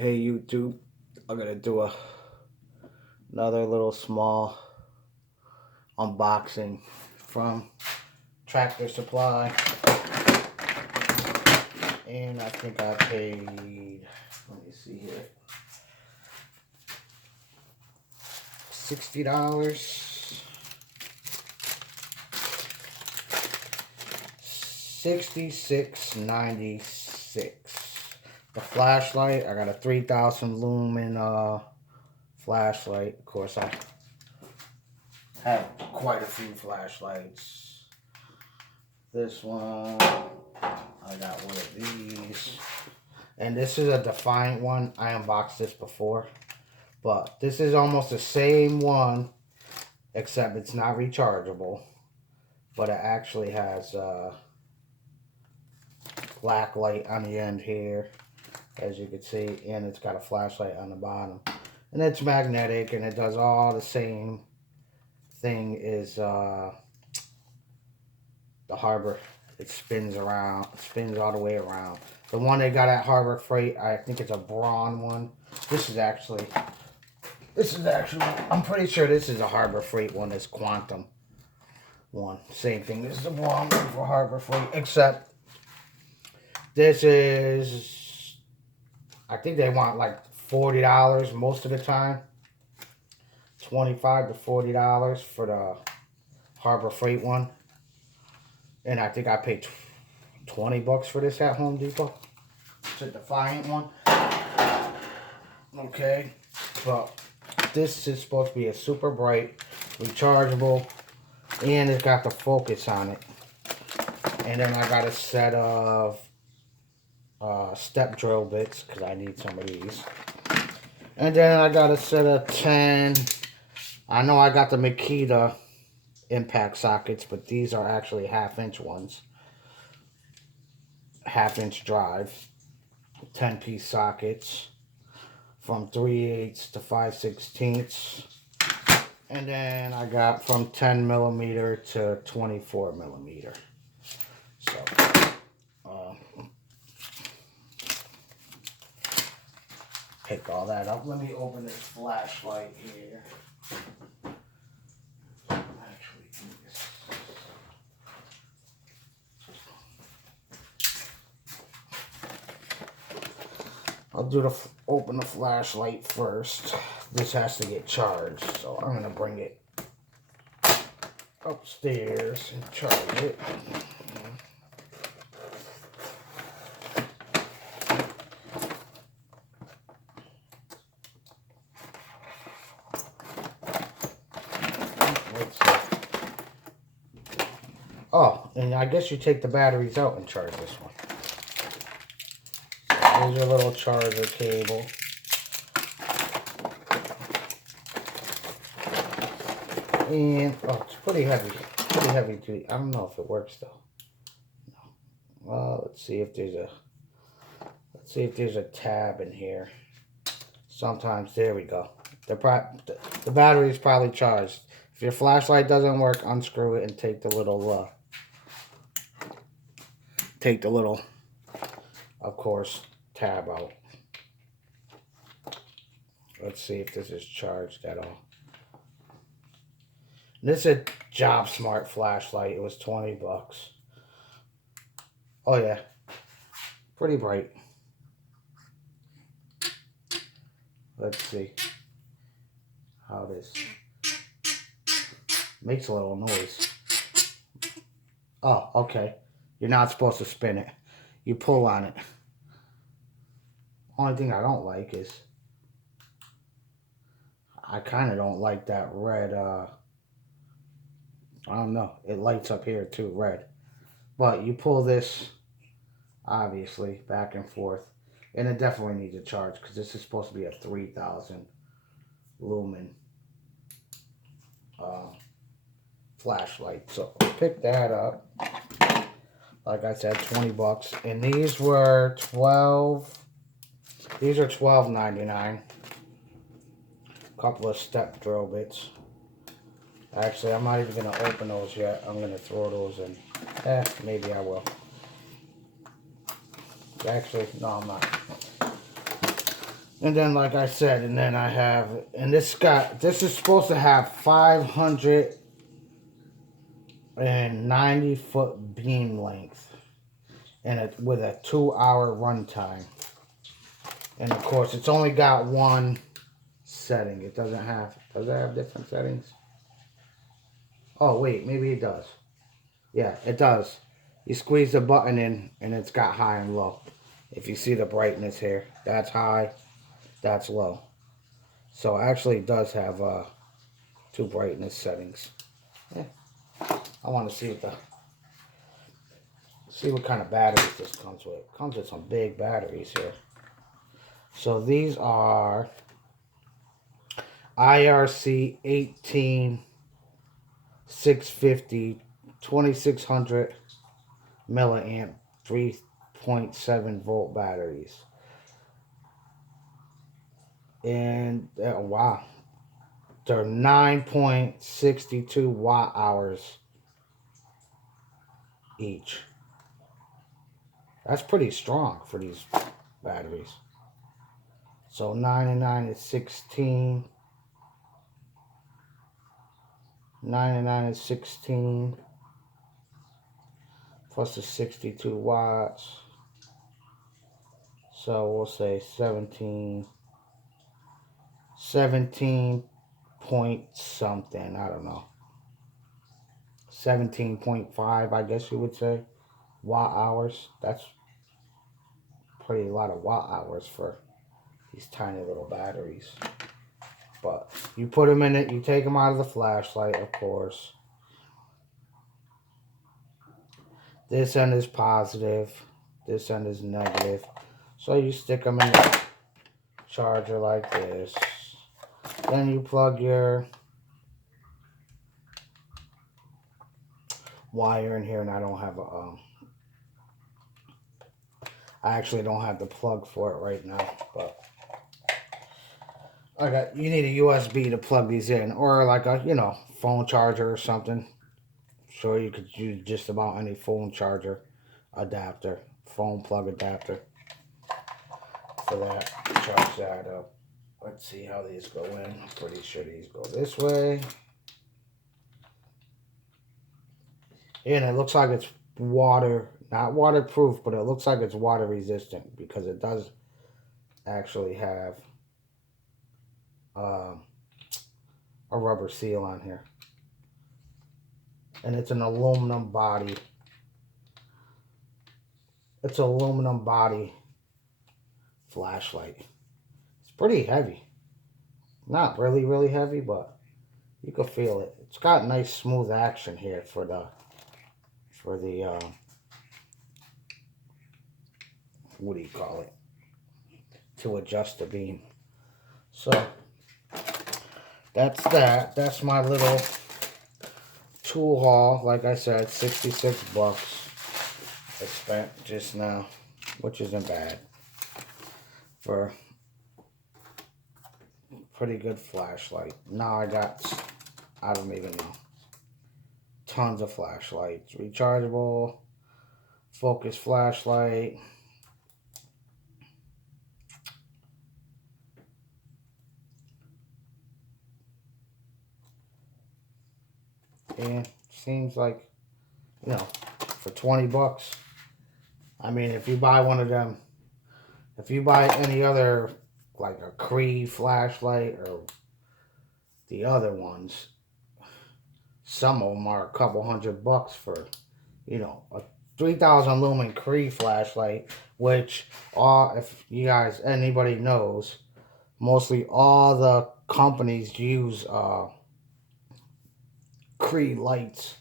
Hey YouTube, I'm gonna do another little small unboxing from Tractor Supply, and I think I paid, let me see here, $60, 66.96. The flashlight, I got a 3000 lumen flashlight. Of course, I have quite a few flashlights. This one, I got one of these. And this is a Defiant one. I unboxed this before. But this is almost the same one, except it's not rechargeable. But it actually has black light on the end here, as you can see. And it's got a flashlight on the bottom. And it's magnetic, and it does all the same thing as the Harbor. It spins around, spins all the way around. The one they got at Harbor Freight, I think it's a Braun one. This is actually, I'm pretty sure this is a Harbor Freight one. It's Quantum one. Same thing. This is the Braun one for Harbor Freight, except this is, I think they want like $40 most of the time. $25 to $40 for the Harbor Freight one. And I think I paid $20 for this at Home Depot. It's a Defiant one. Okay. But this is supposed to be a super bright, rechargeable, and it's got the focus on it. And then I got a set of step drill bits, because I need some of these. And then I got a set of 10. I know I got the Makita impact sockets, but these are actually 1/2-inch ones. 1/2-inch drive. 10-piece sockets from 3/8 to 5/16. And then I got from 10mm to 24mm. So, pick all that up. Let me open this flashlight here. I'll open the flashlight first. This has to get charged, so I'm gonna bring it upstairs and charge it. Oh, and I guess you take the batteries out and charge this one. Here's your little charger cable. And, oh, it's pretty heavy duty. I don't know if it works though. No. Well, let's see if there's a tab in here. Sometimes, there we go. The battery is probably charged. If your flashlight doesn't work, unscrew it and take the little, of course, tab out. Let's see if this is charged at all. This is a JobSmart flashlight. It was $20. Oh yeah, pretty bright. Let's see how this makes a little noise. Oh, okay. You're not supposed to spin it. You pull on it. Only thing I don't like is I kind of don't like that red, I don't know. It lights up here too, red. But you pull this, obviously, back and forth. And it definitely needs a charge, because this is supposed to be a 3000 lumen flashlight. So pick that up. Like I said, $20. And these were $12.99. Couple of step drill bits. Actually, I'm not even going to open those yet. I'm going to throw those in. Maybe I will. Actually, no, I'm not. And then, like I said, and then I have, and this is supposed to have 590-foot beam length, and it with a 2-hour runtime. And of course, it's only got one setting. It doesn't have. Does it have different settings? Oh wait, maybe it does. Yeah, it does. You squeeze the button in, and it's got high and low. If you see the brightness here, that's high, that's low. So actually, it does have two brightness settings. Yeah, I want to see what kind of batteries this comes with. It comes with some big batteries here. So these are IRC 18650 2600 milliamp 3.7 volt batteries. And wow, they're 9.62 watt hours each. That's pretty strong for these batteries. So 9 and 9 is 16. 9 and 9 is 16. Plus the 62 watts. So we'll say 17 point something. I don't know. 17.5, I guess you would say. Watt hours. That's pretty a lot of watt hours for these tiny little batteries. But you put them in it, you take them out of the flashlight, of course. This end is positive, this end is negative. So you stick them in the charger like this. Then you plug your wire in here, and I don't have a I actually don't have the plug for it right now, but you need a USB to plug these in, or like a phone charger or something. Sure, you could use just about any phone charger adapter, phone plug adapter for that. Charge that up. Let's see how these go in. I'm pretty sure these go this way. And it looks like it's not waterproof, but it looks like it's water resistant because it does actually have a rubber seal on here. And it's an aluminum body. It's an aluminum body flashlight. It's pretty heavy. Not really, really heavy, but you can feel it. It's got nice smooth action here for the what do you call it? To adjust the beam. So that's that. That's my little tool haul. Like I said, 66 bucks I spent just now, which isn't bad for a pretty good flashlight. Now I don't even know, tons of flashlights. Rechargeable, focus flashlight. And seems like, for 20 bucks. I mean, if you buy one of them, if you buy any other, like a Cree flashlight or the other ones, some of them are a couple $100 for, a 3,000 lumen Cree flashlight, which if you guys, anybody knows, mostly all the companies use Cree lights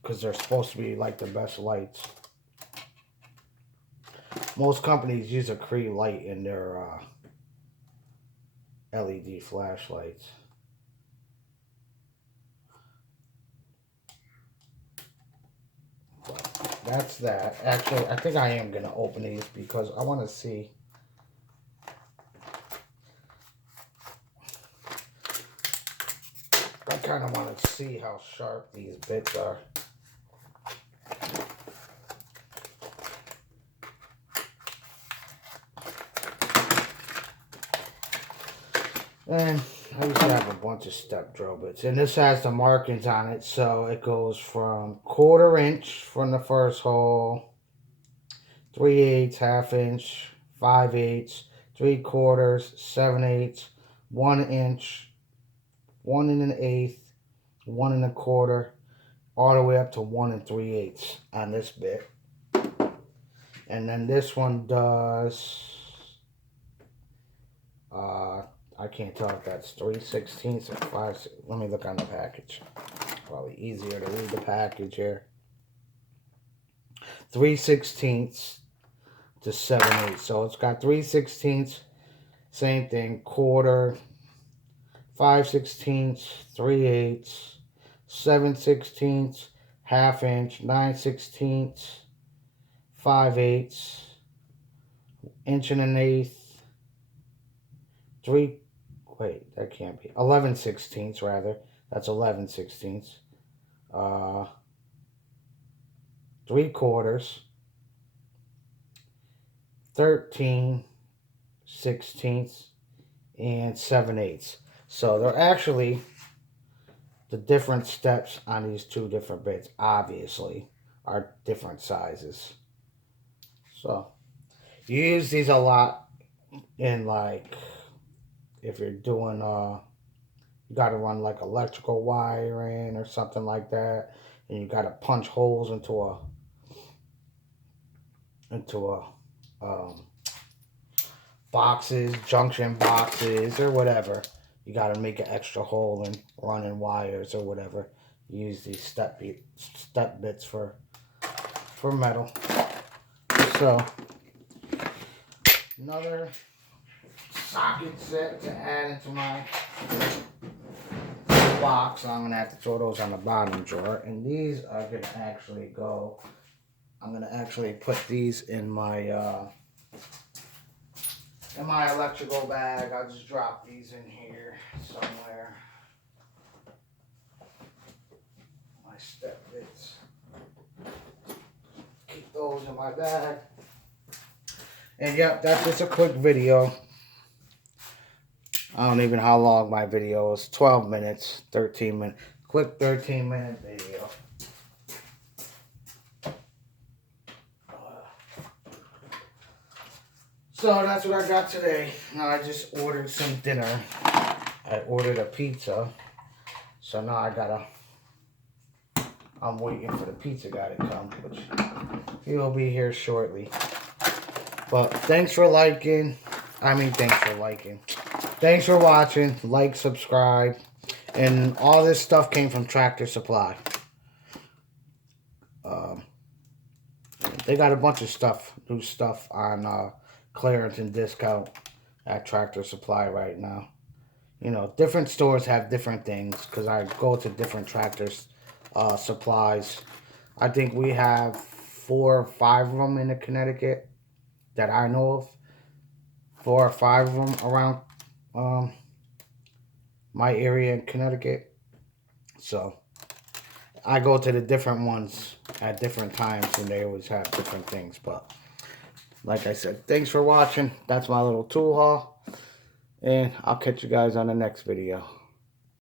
because they're supposed to be like the best lights. Most companies use a Cree light in their LED flashlights. But that's that. Actually, I think I am going to open these because I want to see. I kind of want to see how sharp these bits are. And I used to have a bunch of step drill bits. And this has the markings on it. So it goes from 1/4 inch from the first hole, 3/8, 1/2 inch, 5/8, 3/4, 7/8, 1 inch, 1 1/8, 1 1/4, all the way up to 1 3/8 on this bit. And then this one does, I can't tell if that's 3/16 or 5. Let me look on the package. Probably easier to read the package here. 3/16 to 7/8. So it's got 3/16, same thing, 1/4, 5/16, 3/8, 7/16, 1/2 inch, 9/16, 5/8, 1 1/8, 11/16 rather. That's 11/16. 3/4, 13/16, and 7/8. So they're actually the different steps on these two different bits, obviously, are different sizes. So you use these a lot in, like, if you're doing you got to run like electrical wiring or something like that, and you got to punch holes into boxes, junction boxes, or whatever. You got to make an extra hole and running wires or whatever. Use these step bits for metal. So another socket set to add into my box. I'm gonna have to throw those on the bottom drawer, and these are gonna actually go. I'm gonna actually put these in my electrical bag. I'll just drop these in here somewhere. My step bits. Keep those in my bag. And yep, that's just a quick video. I don't even know how long my video is. 12 minutes, 13 minutes. Quick 13-minute video. So that's what I got today. Now I just ordered some dinner. I ordered a pizza. So now I'm waiting for the pizza guy to come, which he will be here shortly. But thanks for liking. Thanks for watching. Like, subscribe. And all this stuff came from Tractor Supply. They got a bunch of stuff, new stuff on clearance and discount at Tractor Supply right now. You know, different stores have different things because I go to different Tractor Supplies. I think we have 4 or 5 of them in Connecticut that I know of. 4 or 5 of them around my area in Connecticut. So I go to the different ones at different times, and they always have different things. But like I said, thanks for watching. That's my little tool haul, and I'll catch you guys on the next video.